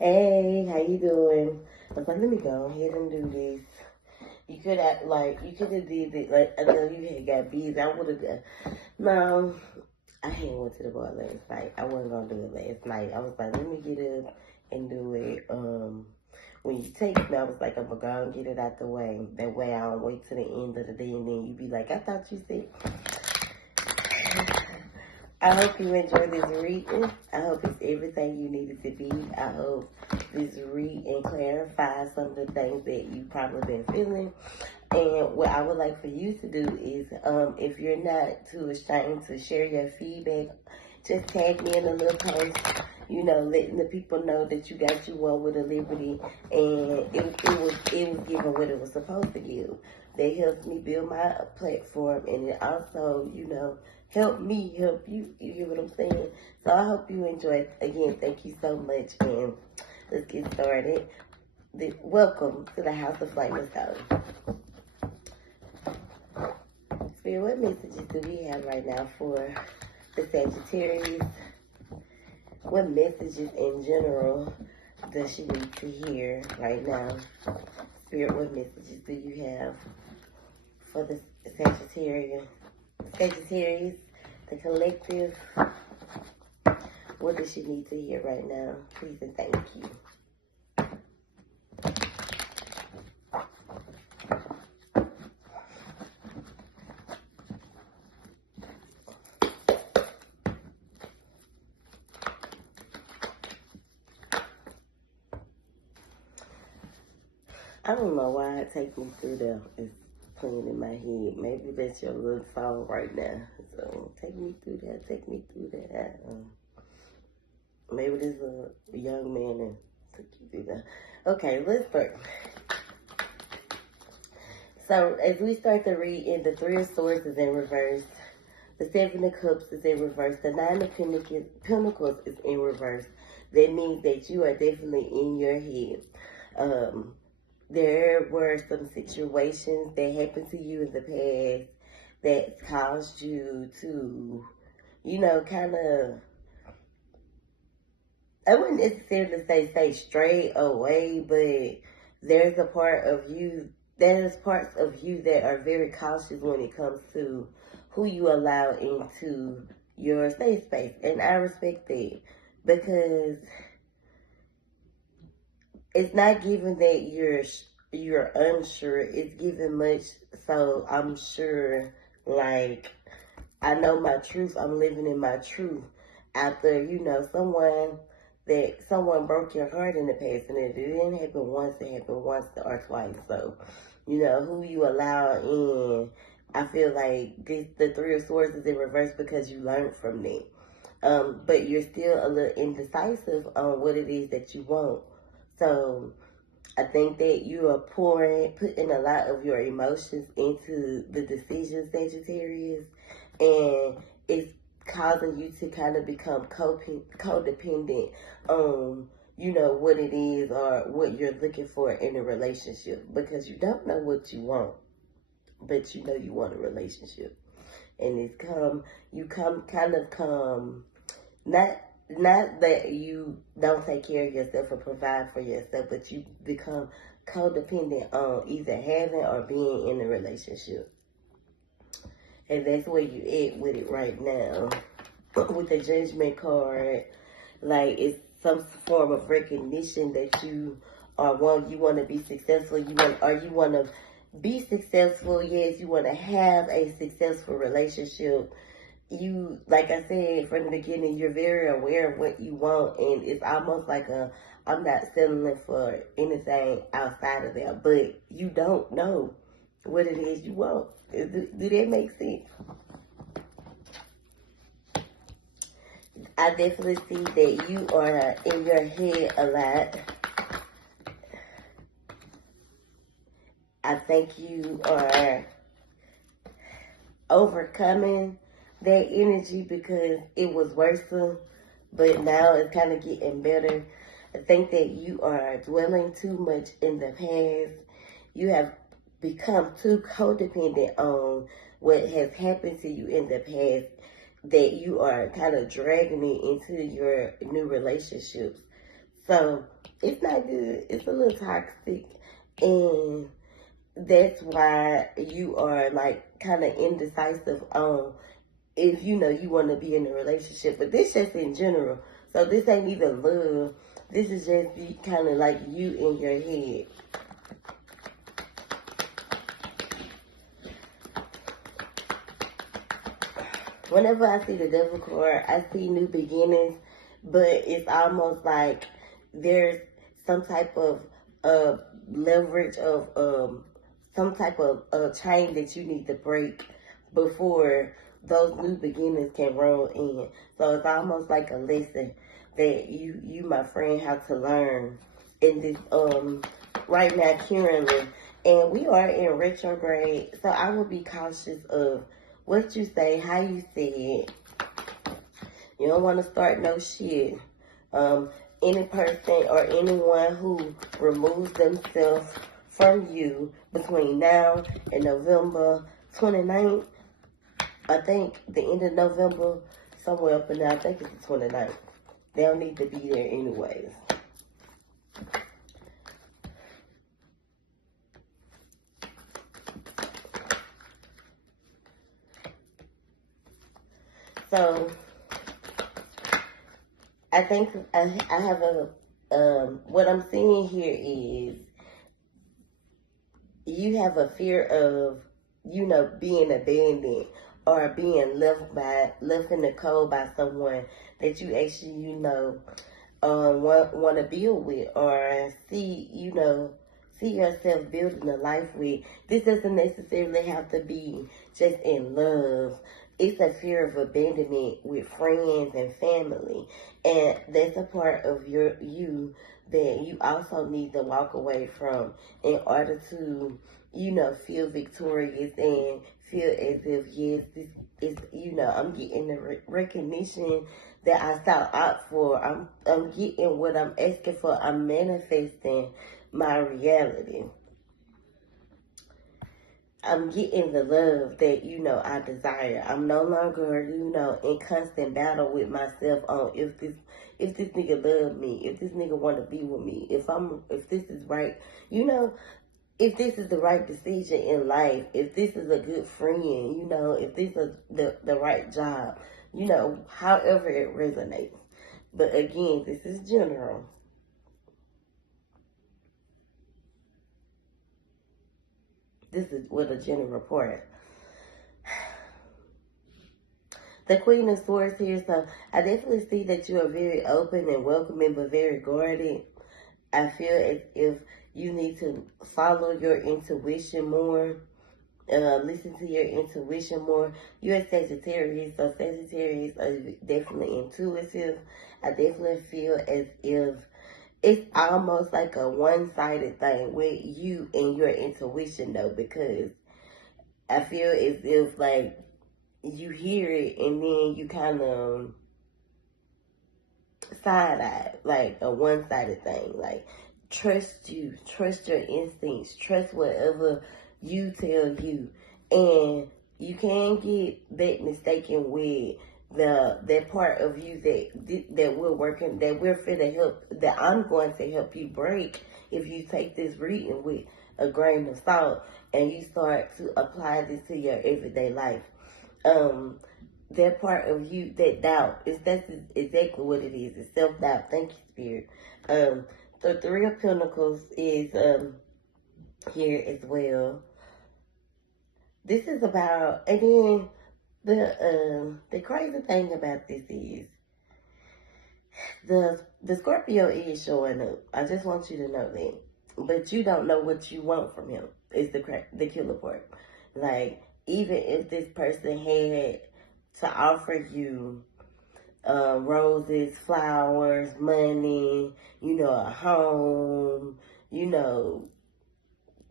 Hey, how you doing? I was like, let me go ahead and do this. You could have, you could have did it, until you had got busy. I would have done. No, I hadn't went to the bar last night. I wasn't going to do it last night. I was like, let me get up and do it. When you text me, I was like, I'm going to go and get it out the way. That way I don't wait till the end of the day and then you be like, I thought you said. I hope you enjoy this reading. I hope it's everything you needed to be. I hope this reading clarifies some of the things that you've probably been feeling. And what I would like for you to do is, if you're not too ashamed to share your feedback, just tag me in a little post, letting the people know that you got you one with a liberty, and it was giving what it was supposed to give. That helps me build my platform, and it also, help me help you. You hear what I'm saying? So I hope you enjoyed. Again, thank you so much, and let's get started. Welcome to the House of Flame. Let's go. Spirit, what messages do we have right now for the Sagittarius? What messages in general does she need to hear right now? Spirit, what messages do you have for the Sagittarius, the collective? What does she need to hear right now? Please and thank you. I don't know why it takes me through there. It's playing in my head. Maybe that's your little song right now. So take me through that. Take me through that. Maybe there's a young man and took you through that. Okay, let's start. So as we start to read, in the Three of Swords is in reverse. The Seven of Cups is in reverse. The Nine of Pentacles is in reverse. That means that you are definitely in your head. There were some situations that happened to you in the past that caused you to, kind of, I wouldn't necessarily say stay straight away, but there's parts of you that are very cautious when it comes to who you allow into your safe space. And I respect that, because it's not given that you're unsure. It's given much so I'm sure, like, I know my truth. I'm living in my truth. After, someone broke your heart in the past, and it didn't happen once, it happened once or twice. So, who you allow in, I feel like the Three of Swords is in reverse because you learned from that. But you're still a little indecisive on what it is that you want. So I think that you are putting a lot of your emotions into the decision, Sagittarius, and it's causing you to kind of become codependent on, what it is or what you're looking for in a relationship, because you don't know what you want, but you know you want a relationship. And it's not that you don't take care of yourself or provide for yourself, but you become codependent on either having or being in a relationship. And that's where you at with it right now. With the Judgment card, like, it's some form of recognition that you want to be successful. You want to be successful. Yes, you want to have a successful relationship. You, like I said from the beginning, you're very aware of what you want, and it's almost like I'm not settling for anything outside of that, but you don't know what it is you want. Do that make sense? I definitely see that you are in your head a lot. I think you are overcoming that energy because it was worse, but now it's kind of getting better. I think that you are dwelling too much in the past. You have become too codependent on what has happened to you in the past, that you are kind of dragging it into your new relationships. So it's not good. It's a little toxic, and that's why you are like kind of indecisive on if you know you want to be in a relationship. But this just in general. So this ain't even love. This is just kind of like you in your head. Whenever I see the devil card, I see new beginnings, but it's almost like there's some type of leverage of some type of chain that you need to break before those new beginnings can roll in. So it's almost like a lesson that you my friend have to learn in this right now currently. And we are in retrograde, so I will be cautious of what you say, how you say it. You don't want to start no shit. Any person or anyone who removes themselves from you between now and November 29th, I think the end of November, somewhere up in there, I think it's the 29th. They don't need to be there anyways. So, I think I have what I'm seeing here is you have a fear of, being abandoned or being left in the cold by someone that you actually, want to build with or see yourself building a life with. This doesn't necessarily have to be just in love. It's a fear of abandonment with friends and family. And that's a part of you that you also need to walk away from in order to, feel victorious and feel as if, yes, this is, I'm getting the recognition that I sought out for. I'm getting what I'm asking for. I'm manifesting my reality. I'm getting the love that, I desire. I'm no longer, in constant battle with myself on if this nigga love me, if this nigga want to be with me, if this is right, if this is the right decision in life, if this is a good friend, if this is the right job, however it resonates. But again, this is general. This is with a general report. The Queen of Swords here, so I definitely see that you are very open and welcoming, but very guarded. I feel as if you need to follow your intuition more. Listen to your intuition more. You're a Sagittarius, so Sagittarius are definitely intuitive. I definitely feel as if it's almost like a one-sided thing with you and your intuition, though, because I feel as if, like, you hear it and then you kind of side-eye, like a one-sided thing. Like, trust your instincts, trust whatever you tell you. And you can get that mistaken with that part of you that we're finna help, that I'm going to help you break if you take this reading with a grain of salt and you start to apply this to your everyday life. That part of you, that doubt, that's exactly what it is. It's self-doubt. Thank you, Spirit. The Three of Pentacles is here as well. This is about, and then the crazy thing about this is the Scorpio is showing up. I just want you to know that, but you don't know what you want from him. Is the killer part. Like, even if this person had to offer you roses, flowers, money, a home,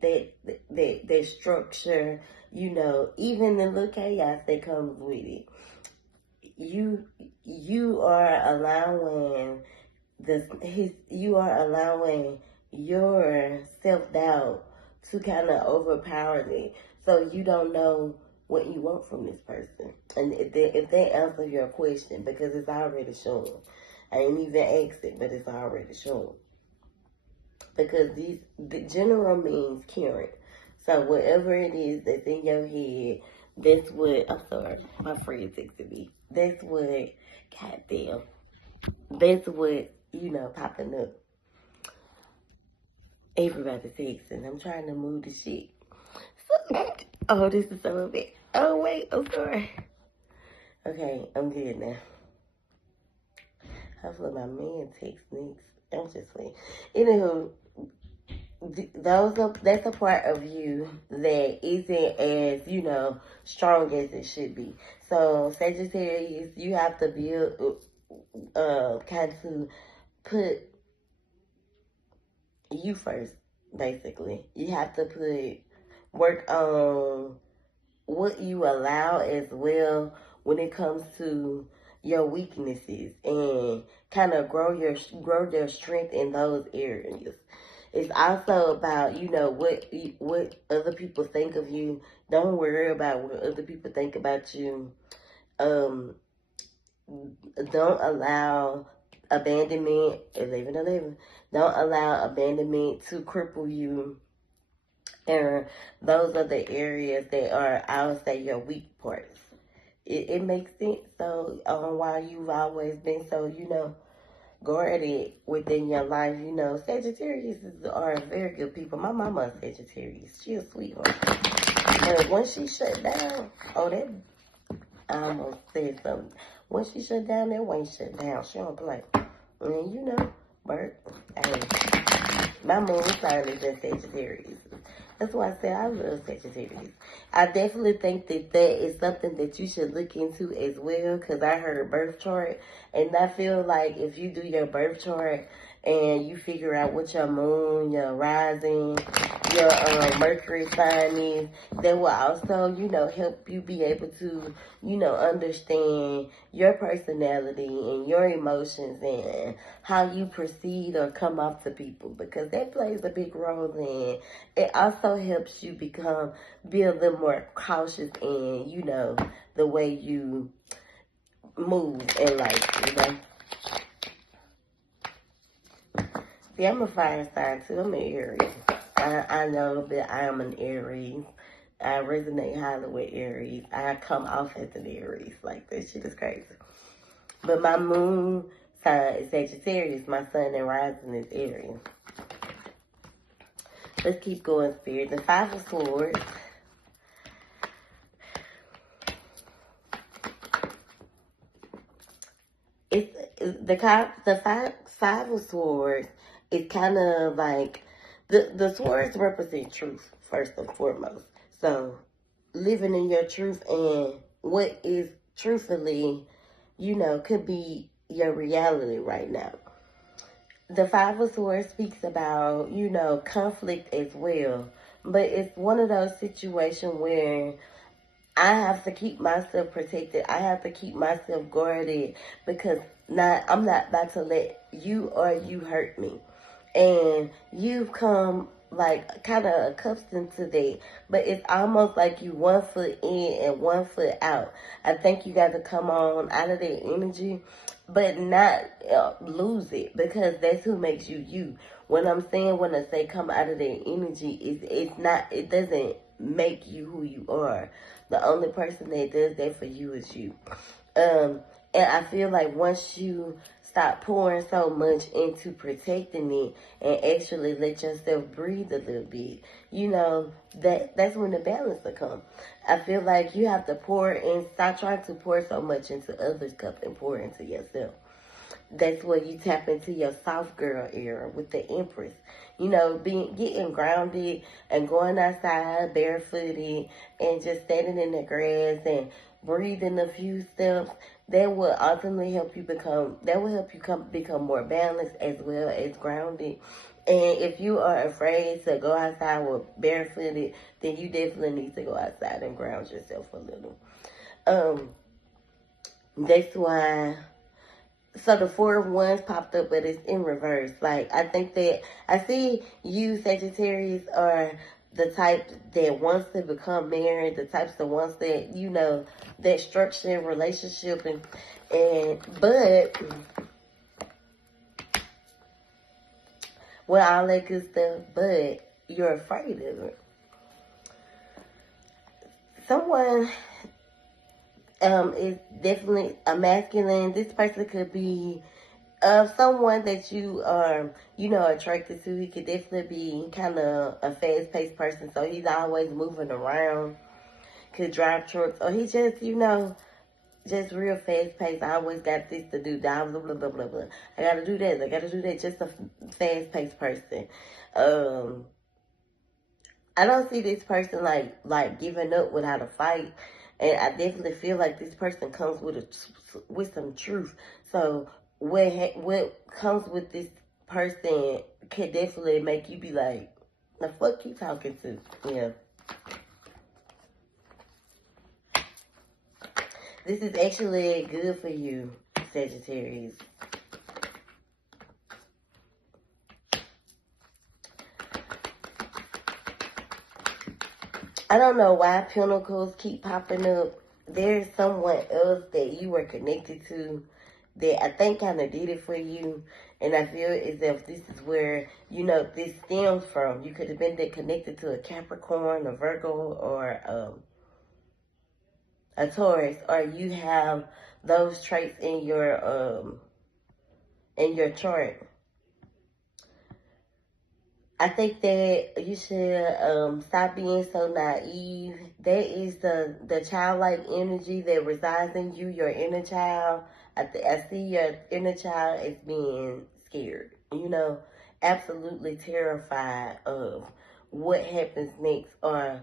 that structure, even the little chaos that comes with it. You are allowing your self-doubt to kind of overpower it. So you don't know what you want from this person. And if they answer your question, because it's already shown. I ain't even asked it, but it's already shown. because the general means caring. So whatever it is that's in your head, that's what, I'm sorry, my friend texted me. That's what, goddamn, that's what, popping up. Everybody's texting. I'm trying to move the shit. Oh, this is so bad. Oh, wait, I'm sorry. Okay, I'm good now. Hopefully my man texts next. I'm just waiting. Anywho, that's a part of you that isn't as strong as it should be. So Sagittarius, you have to build kind of put you first. Basically, you have to put work on what you allow as well when it comes to your weaknesses, and kind of grow your strength in those areas. It's also about, what other people think of you. Don't worry about what other people think about you. Um, don't allow abandonment, 11. Don't allow abandonment to cripple you. And those are the areas that are, I would say, your weak parts. It makes sense. So, why you've always been so, guarded within your life. Sagittarius are very good people. My mama is Sagittarius. She a sweetheart. But once she shut down, I almost said something. Once she shut down, that ain't shut down. She don't play. And Bert, hey, my moon sign is in Sagittarius. That's why I said I love Sagittarius. I definitely think that is something that you should look into as well, because I heard birth chart, and I feel like if you do your birth chart and you figure out what your moon, your rising, your Mercury sign is, that will also, help you be able to, understand your personality and your emotions and how you proceed or come off to people, because that plays a big role in it. Also helps you be a little more cautious in, the way you move in life. See, I'm a fire sign too. I'm an Aries. I know that I am an Aries. I resonate highly with Aries. I come off as an Aries. Like, this shit is crazy. But my moon sign is Sagittarius. My sun and rising is Aries. Let's keep going, Spirit. The Five of Swords. The five of swords is kind of like the swords represent truth first and foremost. So living in your truth and what is truthfully, could be your reality right now. The Five of Swords speaks about, conflict as well, but it's one of those situations where I have to keep myself protected. I have to keep myself guarded, because I'm not about to let you hurt me. And you've come like kind of accustomed to that, but it's almost like you 1 foot in and 1 foot out. I think you got to come on out of that energy, but not lose it, because that's who makes you you. When I say come out of that energy, it doesn't make you who you are. The only person that does that for you is you. And I feel like once you stop pouring so much into protecting it and actually let yourself breathe a little bit, that's when the balance will come. I feel like you have to pour and stop trying to pour so much into others' cup and pour into yourself. That's where you tap into your soft girl era with the Empress. Getting grounded and going outside barefooted and just standing in the grass and breathing a few steps. That will ultimately help you become more balanced as well as grounded. And if you are afraid to go outside with barefooted, then you definitely need to go outside and ground yourself a little. That's why. So the Four of Wands popped up, but it's in reverse. Like, I think that I see you, Sagittarius, are the type that wants to become married, the types that wants that, that structured relationship, but with all that good stuff, but you're afraid of it. Someone is definitely a masculine. This person could be someone that you are, attracted to. He could definitely be kind of a fast-paced person, so he's always moving around. Could drive trucks, or he just, just real fast-paced. I always got this to do. Blah blah blah blah blah. I gotta do that. I gotta do that. Just a fast-paced person. I don't see this person like giving up without a fight. And I definitely feel like this person comes with some truth. So what comes with this person can definitely make you be like, the fuck you talking to? Yeah. This is actually good for you, Sagittarius. I don't know why Pentacles keep popping up. There's someone else that you were connected to that I think kind of did it for you. And I feel as if this is where, this stems from. You could have been connected to a Capricorn, a Virgo, or a Taurus. Or you have those traits in your chart. I think that you should stop being so naive. That is the childlike energy that resides in you, your inner child. I see your inner child as being scared, absolutely terrified of what happens next, or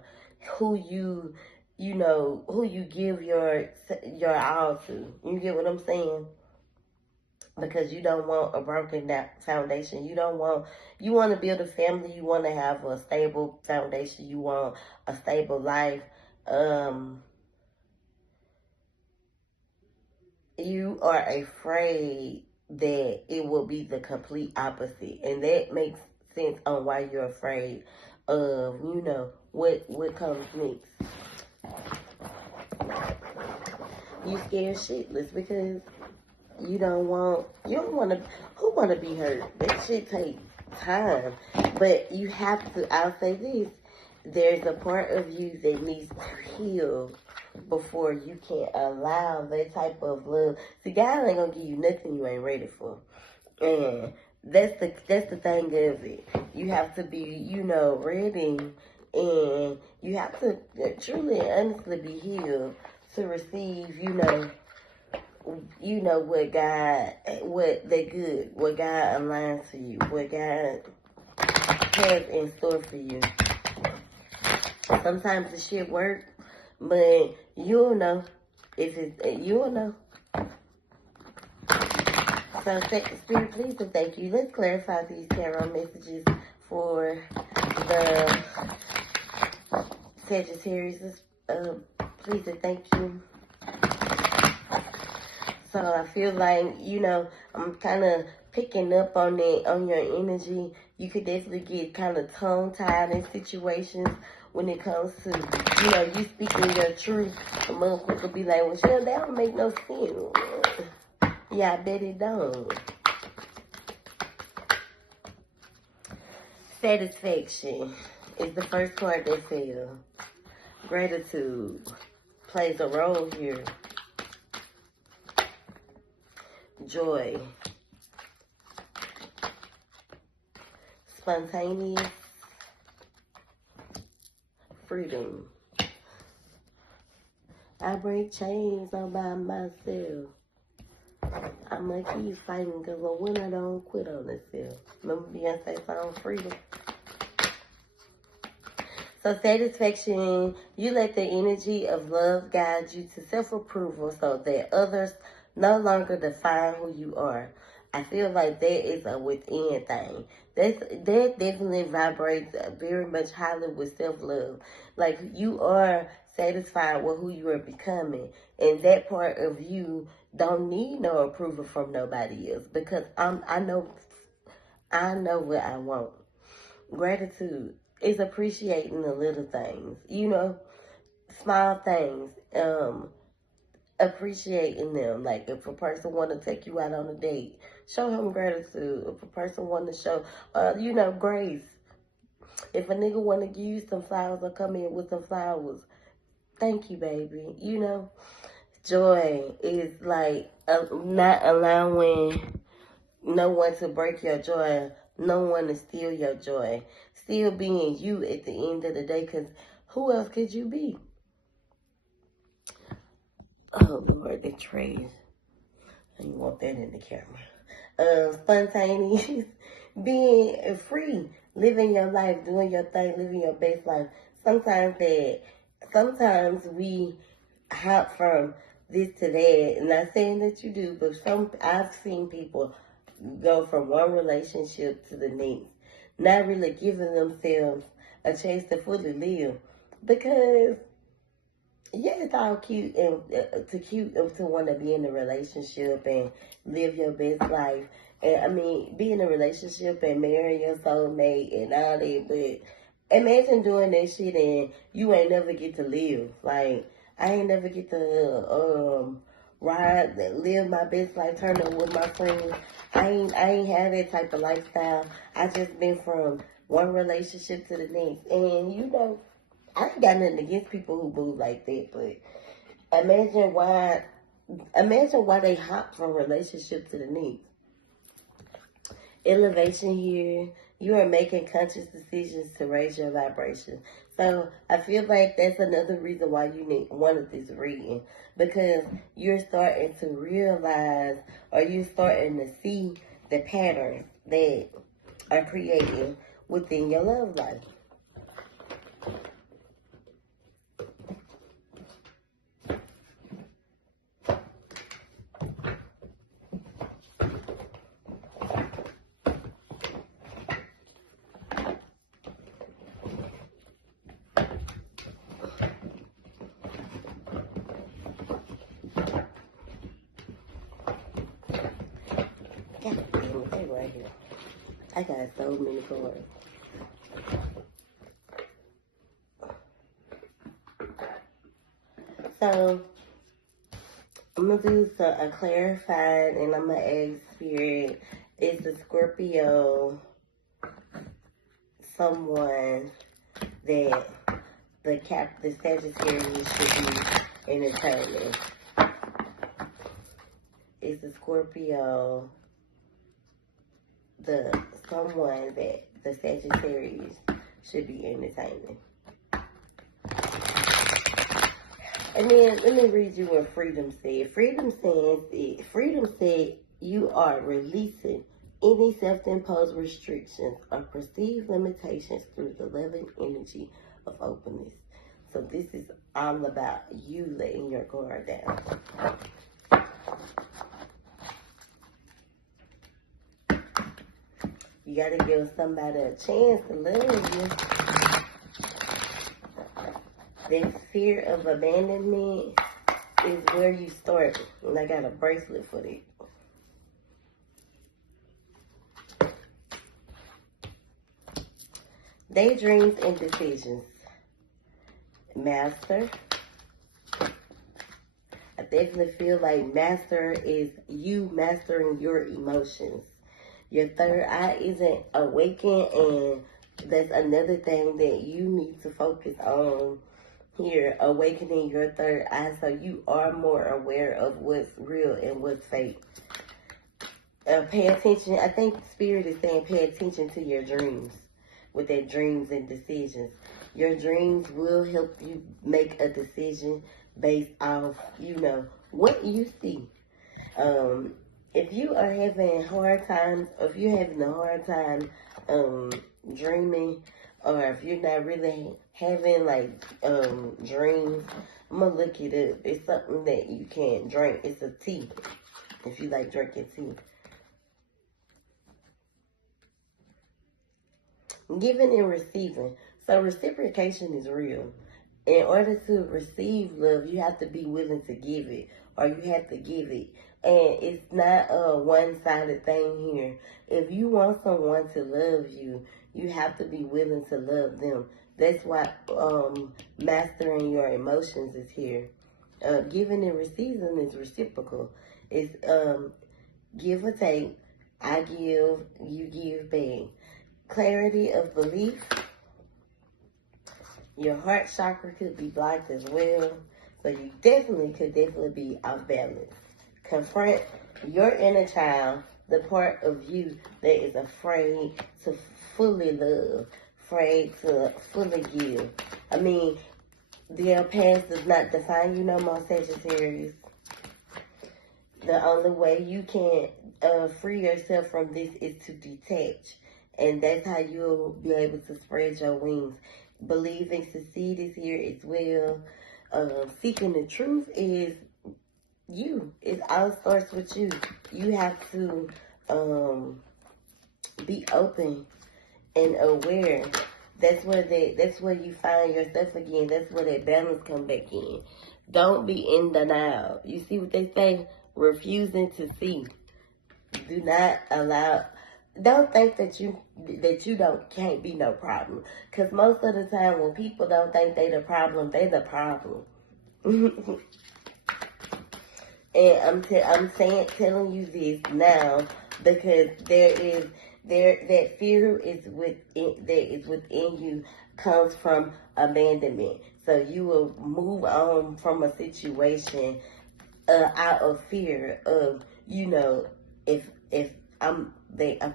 who you give your all to. You get what I'm saying? Because you don't want a broken foundation. You want to build a family. You want to have a stable foundation. You want a stable life. You are afraid that it will be the complete opposite. And that makes sense on why you're afraid of, what comes next. You scared shitless because you don't want to be hurt. That shit takes time. But you have to, I'll say this, there's a part of you that needs to heal before you can allow that type of love. See, God ain't gonna give you nothing you ain't ready for. And that's the thing of it. You have to be, ready, and you have to truly and honestly be healed to receive, what God aligns for you, what God has in store for you. Sometimes the shit work, but you'll know you'll know. So, Spirit, please and thank you. Let's clarify these tarot messages for the Sagittarius. Please and thank you. So I feel like, I'm kind of picking up on that, on your energy. You could definitely get kind of tongue-tied in situations when it comes to, you speaking your truth. A motherfucker could be like, well, shit, that don't make no sense. Yeah, I bet it don't. Satisfaction is the first part that fell. Gratitude plays a role here. Joy. Spontaneous. Freedom. I break chains all by myself. I'ma keep fighting because a winner don't quit on itself. Remember Beyonce's song, Freedom? So satisfaction, you let the energy of love guide you to self-approval so that others no longer define who you are. I feel like that is a within thing. That definitely vibrates very much highly with self-love. Like, you are satisfied with who you are becoming. And that part of you don't need no approval from nobody else. Because I know what I want. Gratitude is appreciating the little things. Small things. Appreciating them. Like, if a person want to take you out on a date, Show him gratitude. If a person want to show, grace. If a nigga want to give you some flowers or come in with some flowers, thank you, baby. Joy is like not allowing no one to break your joy, no one to steal your joy. Still being you at the end of the day, because who else could you be? Oh, Lord, the trees. I didn't want that in the camera. Spontaneous, being free, living your life, doing your thing, living your best life. Sometimes we hop from this to that. Not saying that you do, but I've seen people go from one relationship to the next, not really giving themselves a chance to fully live. Because yeah, it's all cute and to want to be in a relationship and live your best life. And I mean, be in a relationship and marry your soulmate and all that. But imagine doing that shit and you ain't never get to live. Like, I ain't never get to ride, live my best life, turn up with my friends. I ain't had that type of lifestyle. I just been from one relationship to the next, and I ain't got nothing against people who move like that, but imagine why they hop from relationship to the next. Elevation here, you are making conscious decisions to raise your vibration. So I feel like that's another reason why you wanted this reading, because you're starting to realize, or you're starting to see the patterns that are creating within your love life. God damn it, they right here. I got so many cards. So I'm gonna do a clarified, and I'm gonna ask Spirit: is a Scorpio someone that the Sagittarius should be entertaining? Is the Scorpio someone that the Sagittarius should be entertaining? And then let me read you what Freedom said. Freedom said you are releasing any self-imposed restrictions or perceived limitations through the loving energy of openness. So this is all about you letting your guard down. You got to give somebody a chance to love you. That fear of abandonment is where you start. And I got a bracelet for that. Daydreams and decisions. Master. I definitely feel like master is you mastering your emotions. Your third eye isn't awakened, and that's another thing that you need to focus on here, awakening your third eye so you are more aware of what's real and what's fake. Pay attention. I think Spirit is saying pay attention to your dreams with their dreams and decisions. Your dreams will help you make a decision based off, what you see. If you are having hard times, or if you're having a hard time dreaming, or if you're not really having dreams, I'm gonna look it up. It's something that you can drink. It's a tea, if you like drinking tea. Giving and receiving. So reciprocation is real. In order to receive love, you have to be willing to give it, or you have to give it. And it's not a one-sided thing here. If you want someone to love you, you have to be willing to love them. That's why mastering your emotions is here. Giving and receiving is reciprocal. It's give or take. I give, you give back. Clarity of belief. Your heart chakra could be blocked as well. So you could be off balance. Confront your inner child, the part of you that is afraid to fully love, afraid to fully give. I mean, their past does not define you no more, Sagittarius. The only way you can free yourself from this is to detach. And that's how you'll be able to spread your wings. Believing succeed is here as well. Seeking the truth is you. It all starts with you. You have to be open and aware. That's where you find yourself again. That's where that balance come back in. Don't be in denial. You see what they say? Refusing to see. Do not allow. Don't think that you can't be no problem. Cause most of the time when people don't think they the problem, they the problem. And I'm telling you this now because that fear is within you comes from abandonment. So you will move on from a situation out of fear of, if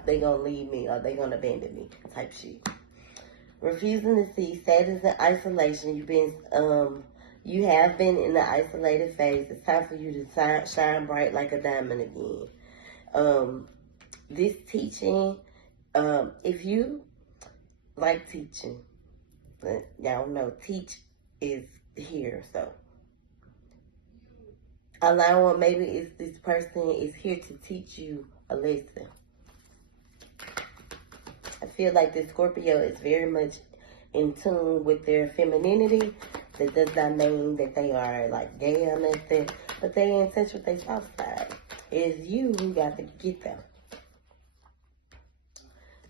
they gonna leave me or they gonna abandon me type shit. Refusing to see, sadness and isolation. You have been in the isolated phase. It's time for you to shine bright like a diamond again. This teaching, if you like teaching, y'all know teach is here. So allowing, maybe it's this person is here to teach you a lesson. I feel like the Scorpio is very much in tune with their femininity. That does not mean that they are like gay or nothing, but they in touch with their soft side. It's you who got to get them.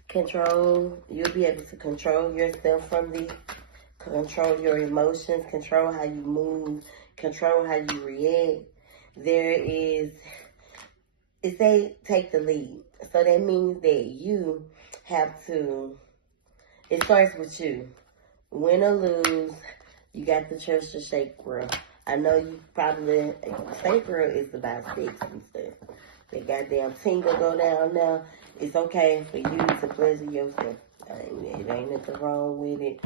Control. You'll be able to control yourself from this. Control your emotions. Control how you move. Control how you react. It say take the lead. So that means that you have to, it starts with you. Win or lose, you got to trust your chakra. I know you probably, chakra is about sex and stuff. The goddamn tingle go down now. It's okay for you to pleasure yourself. It ain't nothing wrong with it.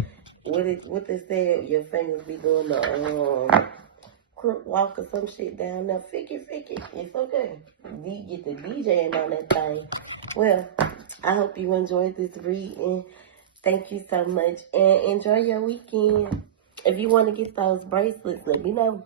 What they said, your fingers be doing the crook walk or some shit down there. Figure. It's okay. Get the DJing on that thing. Well, I hope you enjoyed this reading. Thank you so much. And enjoy your weekend. If you want to get those bracelets, let me know.